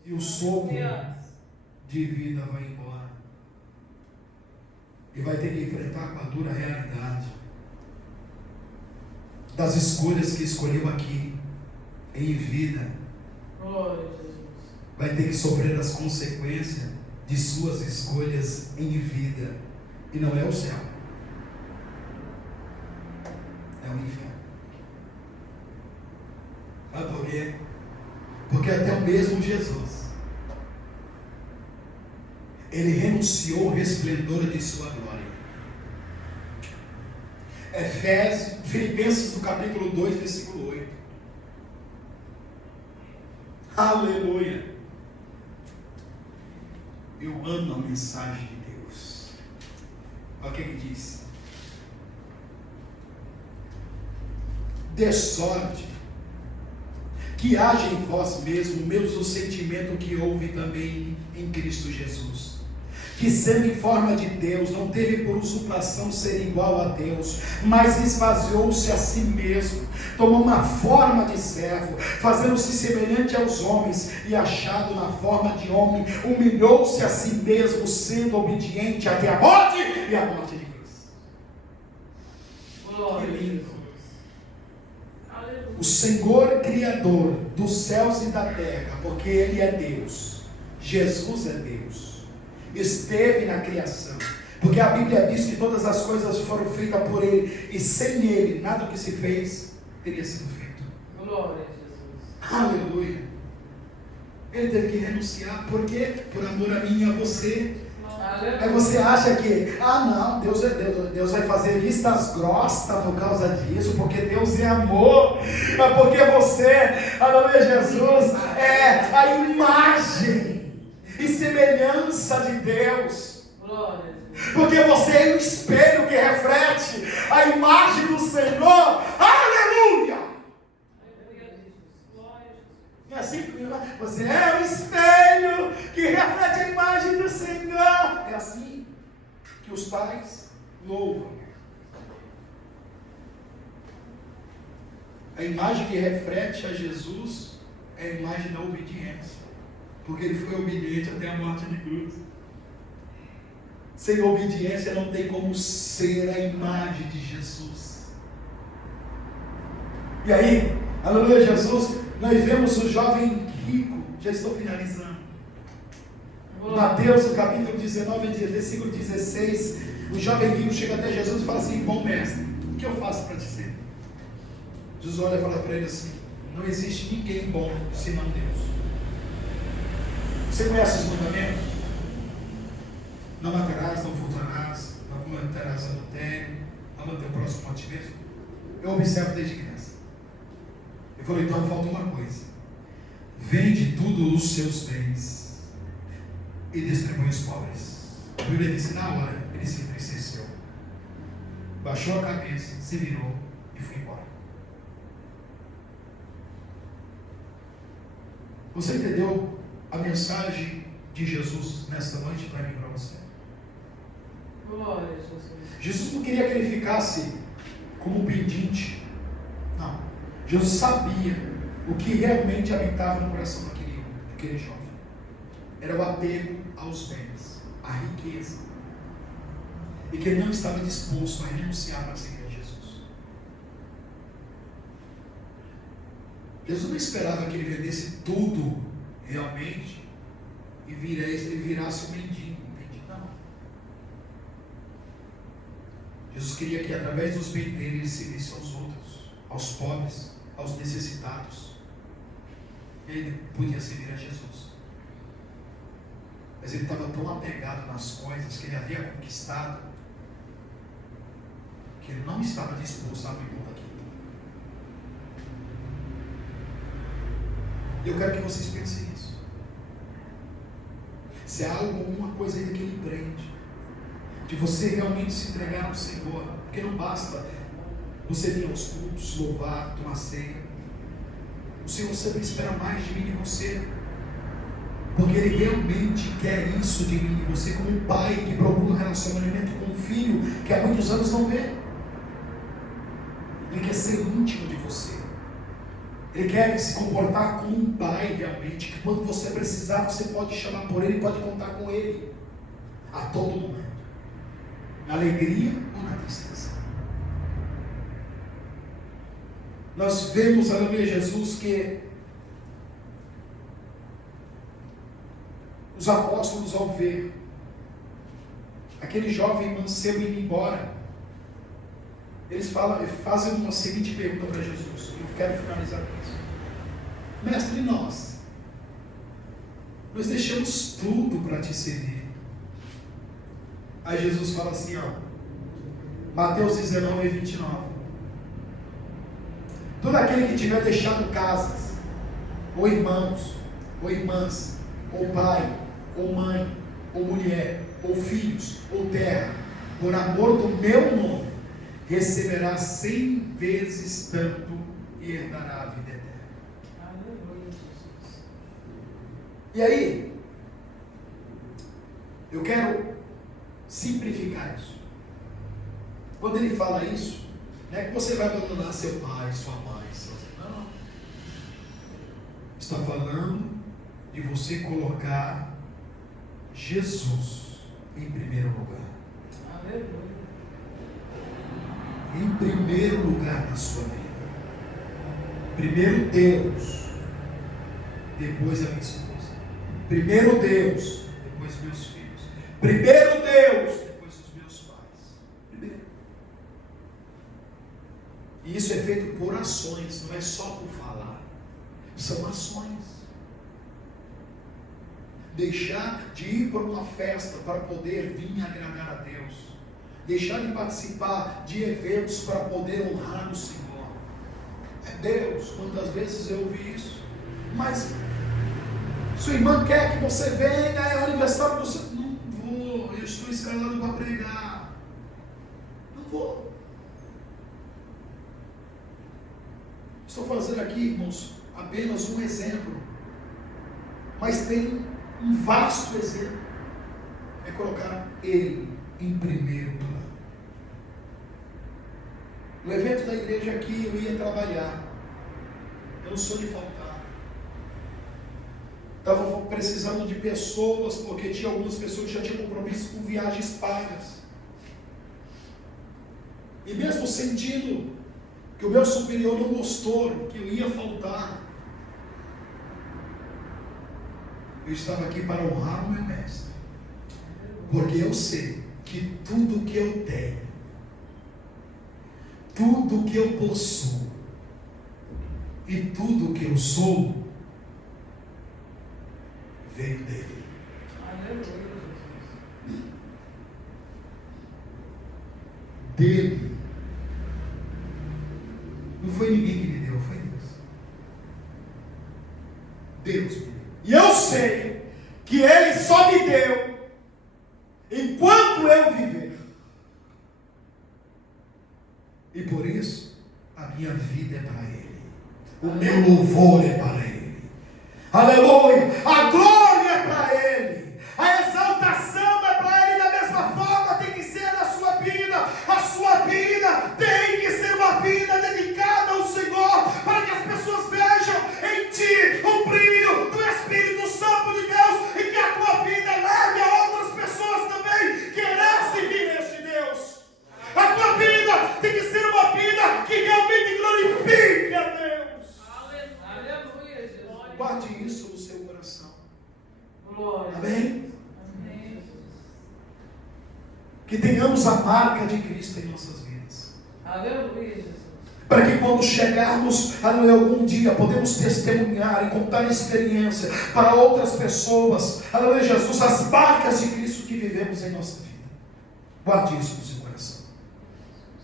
e o sopro de vida vai embora. E vai ter que enfrentar com a dura realidade das escolhas que escolheu aqui em vida. Vai ter que sofrer as consequências de suas escolhas em vida. E não é o céu, é o inferno. Sabe por quê? Porque até o mesmo Jesus, ele renunciou ao resplendor de sua glória. Filipenses do capítulo 2, versículo 8. Aleluia. Eu amo a mensagem de Deus. Olha o que ele diz: de sorte que haja em vós mesmo o mesmo sentimento que houve também em Cristo Jesus, que sendo em forma de Deus, não teve por usurpação ser igual a Deus, mas esvaziou-se a si mesmo, tomou uma forma de servo, fazendo-se semelhante aos homens, e achado na forma de homem, humilhou-se a si mesmo, sendo obediente até a morte e a morte de cruz. Que lindo! O Senhor Criador dos céus e da terra, porque Ele é Deus, Jesus é Deus, esteve na criação, porque a Bíblia diz que todas as coisas foram feitas por Ele, e sem Ele nada que se fez teria sido feito. Glória a Jesus. Aleluia. Ele teve que renunciar, por quê? Por amor a mim e a você. Aí você acha que, não, Deus é Deus, Deus vai fazer vistas grossas por causa disso, porque Deus é amor, é porque você, aleluia, Jesus, é a imagem e semelhança de Deus, porque você é um espelho que reflete a imagem do Senhor. Aleluia. É assim que você é um espelho que reflete a imagem do Senhor. É assim que os pais louvam. A imagem que reflete a Jesus é a imagem da obediência, porque Ele foi obediente até a morte de cruz. Sem obediência não tem como ser a imagem de Jesus. E aí, aleluia, Jesus, nós vemos o jovem rico. Já estou finalizando. Mateus, no capítulo 19, versículo 16. O jovem rico chega até Jesus e fala assim: bom mestre, o que eu faço para te ser? Jesus olha e fala para ele assim: não existe ninguém bom senão Deus. Você conhece os mandamentos? Não matarás, não furtarás, não cometerás adultério, ama teu próximo a ti mesmo. Eu observo desde criança. Eu falei, então falta uma coisa. Vende tudo os seus bens e distribui os pobres. A Bíblia disse, na hora, ele se entristeceu. Baixou a cabeça, se virou e foi embora. Você entendeu a mensagem de Jesus nesta noite para mim e para você? Glória a Jesus. Jesus não queria que ele ficasse como um pedinte. Não. Jesus sabia o que realmente habitava no coração daquele jovem. Era o apego aos bens, a riqueza. E que ele não estava disposto a renunciar para seguir a Jesus. Jesus não esperava que ele vendesse tudo realmente e virasse um mendigo. Não. Jesus queria que através dos bens dele ele servisse aos outros, aos pobres, aos necessitados. Ele podia servir a Jesus. Mas ele estava tão apegado nas coisas que ele havia conquistado que ele não estava disposto a abrir mão daquilo. Eu quero que vocês pensem nisso. Se há alguma coisa ainda que lhe prende, de você realmente se entregar ao Senhor, porque não basta você vir aos cultos, louvar, tomar ceia. O Senhor sempre espera mais de mim e de você, porque Ele realmente quer isso de mim e de você, como um pai que procura um relacionamento com um filho que há muitos anos não vê. Ele quer ser íntimo de você. Ele quer se comportar como um pai realmente, que quando você precisar, você pode chamar por Ele, pode contar com Ele a todo momento, na alegria ou na tristeza. Nós vemos, aleluia, Jesus, que os apóstolos, ao ver aquele jovem mancebo indo embora, eles fazem uma seguinte pergunta para Jesus. Eu quero finalizar com isso. Mestre, nós deixamos tudo para te servir. Aí Jesus fala assim, ó, Mateus 19, 29. Todo aquele que tiver deixado casas, ou irmãos, ou irmãs, ou pai, ou mãe, ou mulher, ou filhos, ou terra, por amor do meu nome, receberá 100 vezes tanto e herdará a vida eterna. Aleluia, Jesus. E aí, eu quero simplificar isso. Quando ele fala isso, não é que você vai abandonar seu pai, sua mãe, não. Está falando de você colocar Jesus em primeiro lugar. Aleluia. Em primeiro lugar na sua vida. Primeiro Deus, depois a minha esposa. Primeiro Deus, depois meus filhos. Primeiro Deus, depois os meus pais. Primeiro. E isso é feito por ações, não é só por falar. São ações. Deixar de ir para uma festa para poder vir agradar a Deus. Deixar de participar de eventos para poder honrar o Senhor. É Deus. Quantas vezes eu ouvi isso? Mas sua irmã quer que você venha, é o aniversário do seu. Não vou, eu estou escalando para pregar. Não vou. Estou fazendo aqui, irmãos, apenas um exemplo. Mas tem um vasto exemplo. É colocar Ele em primeiro plano. No evento da igreja aqui eu ia trabalhar. Eu não sou de faltar. Estava precisando de pessoas, porque tinha algumas pessoas que já tinham compromisso com viagens pagas. E mesmo sentindo que o meu superior não gostou, que eu ia faltar, eu estava aqui para honrar o meu mestre. Porque eu sei que tudo que eu tenho, tudo que eu possuo e tudo que eu sou veio dele. dele. Não foi ninguém que me deu, foi Deus. Deus me deu. E eu sei que Ele só me deu enquanto eu viver. E por isso, a minha vida é para Ele. O meu louvor é para Ele. Aleluia! A glória é para Ele. A exaltação é para Ele. Da mesma forma tem que ser a sua vida. A sua vida tem que ser uma vida dedicada ao Senhor, para que as pessoas vejam em ti o brilho do Espírito Santo de Deus, e que a tua vida leve a outras pessoas também querer seguir este Deus. A tua vida tem que ser uma vida que realmente glorifique a Deus. Aleluia, Jesus. Guarde isso no seu coração. Glória. Amém? Amém. Que tenhamos a marca de Cristo em nossas vidas. Aleluia, Jesus. Para que quando chegarmos algum dia, podemos testemunhar e contar experiência para outras pessoas, aleluia, Jesus, as marcas de Cristo que vivemos em nossa vida. Guarde isso no seu coração.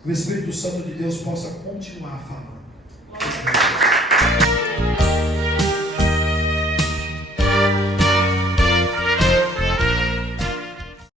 O Espírito Santo de Deus possa continuar falando.